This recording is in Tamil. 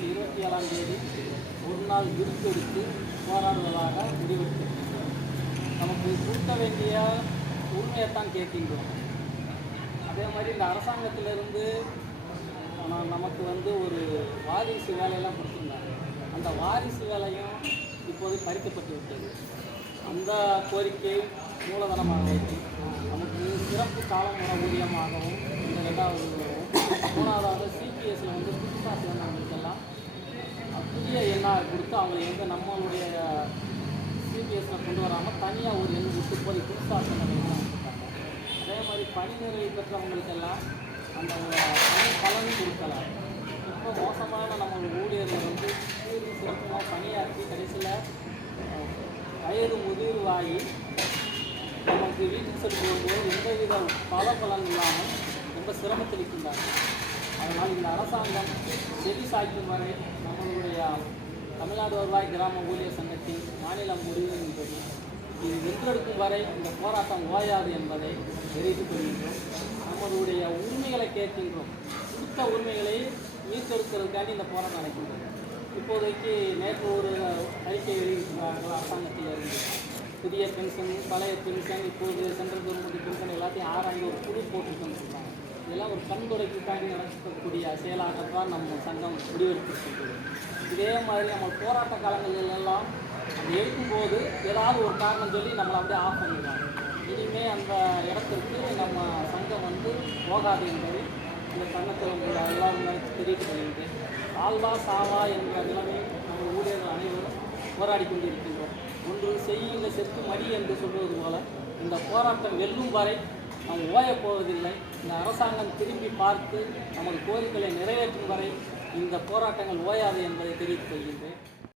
மாதத்தில் 27ஆம் தேதி ஒரு நாள் விருப்பெடுத்து போராடுவதாக முடிவெடுத்திருக்கின்றோம். நமக்கு கொடுக்க வேண்டிய உண்மையைத்தான் கேட்கின்றோம். அதே மாதிரி இந்த அரசாங்கத்திலிருந்து நமக்கு ஒரு வாரிசு வேலையெல்லாம் கொடுத்துருந்தாங்க. அந்த வாரிசு வேலையும் இப்போது பறிக்கப்பட்டு விட்டது. அந்த கோரிக்கை மூலதனமாக வைத்து நமக்கு சிறப்பு காலமுறை ஊதியமாகவும் இந்த 2வது மூணாவதாக சிபிஎஸ்சில் புதுசாக சேர்ந்தவங்களுக்கெல்லாம் புதிய எண்ணாக கொடுத்து அவங்களை நம்மளுடைய சிபிஎஸ்சில் கொண்டு வராமல் தனியாக ஒரு எண் விட்டு போய் புதுசாக சேர்ந்தவங்களுக்கெல்லாம் கொடுத்தாங்க. அதே மாதிரி பணி நிறைவு பெற்றவங்களுக்கெல்லாம் அந்த பலன் கொடுக்கலாம். ரொம்ப மோசமான நம்ம ஊழியர்கள் சிறப்பாக பணியாற்றி கடைசியில் வயது முதிர்வாகி நமக்கு வீட்டுக்கு சென்று போகும்போது எந்தவித பலன் இல்லாமல் ரொம்ப சிரமத்தில் இருக்கின்றார்கள். அதனால் இந்த அரசாங்கம் செவி சாய்க்கும் வரை நம்மளுடைய தமிழ்நாடு வருவாய் கிராம ஊழியர் சங்கத்தின் மாநில முடிவின்படி இது வென்றெடுக்கும் வரை இந்த போராட்டம் ஓயாது என்பதை தெரிவித்துக் கொள்கின்றோம். நம்மளுடைய உரிமைகளை கேட்கின்றோம். கொடுத்த உரிமைகளை மீட்டெடுக்கிறதுக்காண்டி இந்த போராட்டம் நடக்கின்றது. இப்போதைக்கு நேற்று ஒரு அறிக்கை வெளியிட்டிருக்கிறார்கள் அரசாங்கத்தில் இருந்து. புதிய பென்ஷன், பழைய பென்ஷன், இப்போது சென்ட்ரல் கவர்மெண்ட் பென்ஷன் எல்லாத்தையும் ஆராய்ந்து ஒரு குழு போட்டுருக்கோன்னு சொல்கிறாங்க. இதெல்லாம் ஒரு கண்துடைப்புக்காண்டி நடக்கக்கூடிய செயலாகத்தான் நம்ம சங்கம் முடிவெடுத்திருக்கின்றது. இதே மாதிரி நம்ம போராட்ட காலங்களிலெல்லாம் அது எடுக்கும்போது ஏதாவது ஒரு காரணம் சொல்லி நம்மளை அப்படியே ஆஃப் பண்ணிடுவாங்க. இனிமேல் அந்த இடத்திற்கு நம்ம சங்கம் போகாது என்பதை இந்த சங்கத்தில் உங்களை எல்லாரும் தெரிவிக்கப்படுகின்றேன். சால்வா சாவா என்ற நிலைமை நம்ம ஊழியர்கள் அனைவரும் போராடி கொண்டிருக்கின்றோம். ஒன்று செய்யுங்க செத்து மடி என்று சொல்வது போல இந்த போராட்டம் வெல்லும் வரை நாம் ஓயப்போவதில்லை. இந்த அரசாங்கம் திரும்பி பார்த்து நமது கோரிக்கைகளை நிறைவேற்றும் வரை இந்த போராட்டங்கள் ஓயாது என்பதை தெரிவித்துக் கொள்கின்றேன்.